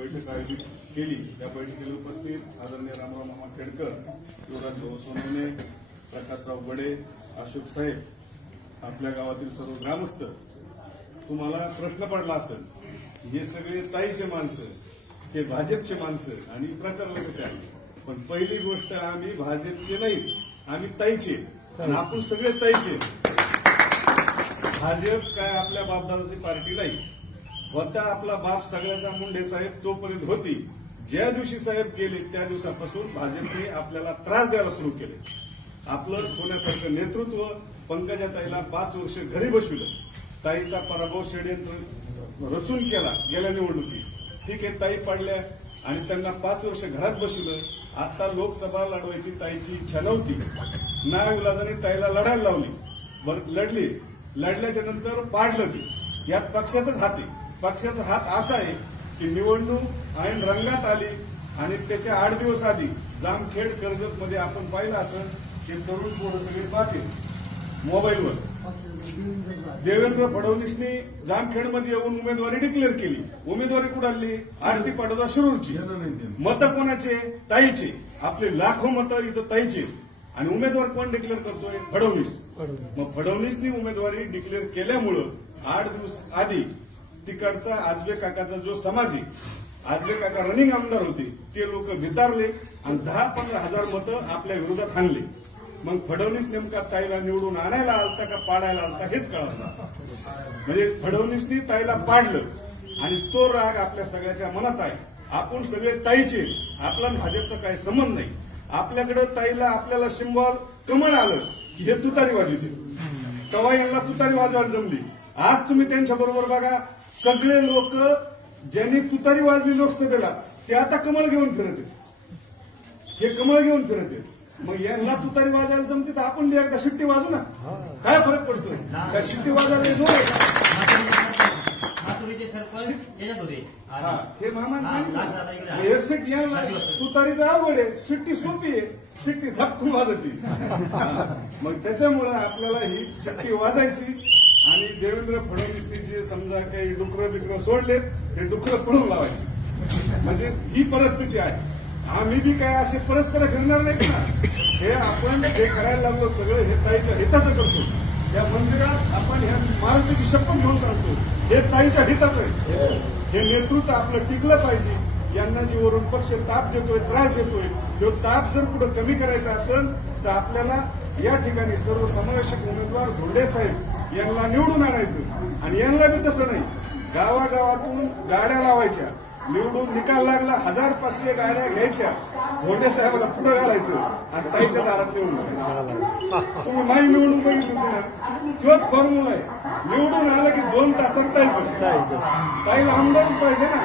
बैठक आयोजित केली. त्या बैठकीला उपस्थित आदरणीय रामराव मामा खेडकर युवराज भाऊ सोनवणे प्रकाशराव बडे अशोक साहेब आपल्या गावातील सर्व ग्रामस्थ तुम्हाला प्रश्न पडला असेल हे सगळे ताईचे माणसं हे भाजपचे माणसं आणि प्रचारला कसे आले पण पहिली गोष्ट आम्ही भाजपचे नाही आम्ही ताईचे आणि आपण सगळे ताईचे भाजप काय आपल्या बापदादाची पार्टी नाही. होता आपला बाप सगळ्याचा मुंडे साहेब तोपर्यंत होती. ज्या दिवशी साहेब गेले त्या दिवसापासून भाजपने आपल्याला त्रास द्यायला सुरू केले. आपलं सोन्यासारखं नेतृत्व पंकजा ताईला पाच वर्ष घरी बसविलं. ताईचा पराभव षडयंत्र रचून केला गेल्या निवडणुकीत. ठीक आहे ताई पडल्या आणि त्यांना पाच वर्ष घरात बसवलं. आता लोकसभा लढवायची ताईची इच्छा नव्हती. ना उलाजाने ताईला लढायला लावली. लढली. लढल्याच्या नंतर पाडलं ती यात पक्षाचाच हाती. पक्षाचा हात असा आहे की निवडणूक ऐन रंगात आली आणि त्याच्या आठ दिवस आधी जामखेड कर्जत मध्ये आपण पाहिलं असं की तरुण पोरं सगळे पाहतील. मोबाईलवर. देवेंद्र फडणवीसनी जामखेडमध्ये येऊन उमेदवारी डिक्लेअर केली. उमेदवारी कुठाली आरती पाटोदा शिरूरची. मतं कोणाचे? ताईचे. आपले लाखो मतं इथं ताईचे. आणि उमेदवार कोण डिक्लेअर करतोय? फडणवीस. मग फडणवीसनी उमेदवारी डिक्लेअर केल्यामुळं आठ दिवस आधी तिकडचा आजबे काकाचा जो समाज आहे आजबे काका रनिंग आमदार होते ते लोक विचारले आणि दहा पंधरा हजार मतं आपल्या विरोधात आणले. मग फडणवीस नेमका ताईला निवडून आणायला आलता का पाडायला आलता हेच कळत म्हणजे फडणवीसनी ताईला पाडलं आणि तो राग आपल्या सगळ्याच्या मनात आहे. आपण सगळे ताईचे आपला भाजपचा काही संबंध नाही. आपल्याकडे ताईला आपल्याला शिंबॉल कमळ आलं की हे तुतारी वाजवते तेव्हा यांना तुतारी वाजवायला जमली. आज तुम्ही त्यांच्या बरोबर बघा सगळे लोक ज्यांनी तुतारी वाजली लोकसभेला ते आता कमळ घेऊन फिरत आहेत. हे कमळ घेऊन फिरत आहेत. मग यांना तुतारी वाजायला जमते तर आपण एकदा शिट्टी वाजू ना. काय फरक पडतो त्या शिट्टी वाजायला जोर हा, इकडे सांगितलं तुतारी तर अवघड आहे. शिट्टी सोपी आहे. शिट्टी झपकून वाजती. हा, मग त्याच्यामुळे आपल्याला ही शिट्टी वाजायची. आणि देवेंद्र फडणवीसनी जे समजा काही डुकरं बिकरं सोडलेत हे डुकरं पळून लावायची. म्हणजे ही परिस्थिती आहे. आम्ही बी काय असे परस्पर फिरणार नाहीत ना हे आपण जे करायला लागलो सगळं हे ताईच्या हिताचं करतो. या मंदिरात आपण ह्या महाराष्ट्राची शपथ घेऊन सांगतो. हे ताईच्या हिताचं आहे. हे नेतृत्व आपलं टिकलं पाहिजे. यांना जी वरून पक्ष ताप देतोय त्रास देतोय जो ताप जर कुठं कमी करायचा असेल तर आपल्याला या ठिकाणी सर्वसमावेशक उमेदवार धोंडे साहेब यांना निवडून आणायचं. आणि यांना बी तसं नाही. गावागावातून गाड्या लावायच्या. निवडून निकाल लागला हजार पाचशे गाड्या घ्यायच्या. धोंडे साहेबाला पुढे घालायचं आणि ताईच्या दारात निवडून. तुम्ही माई निवडून बघितली ना? तोच फॉर्म्युला आहे. निवडून आलं की दोन तासात ताई पण. ताईला आमदारच पाहिजे ना.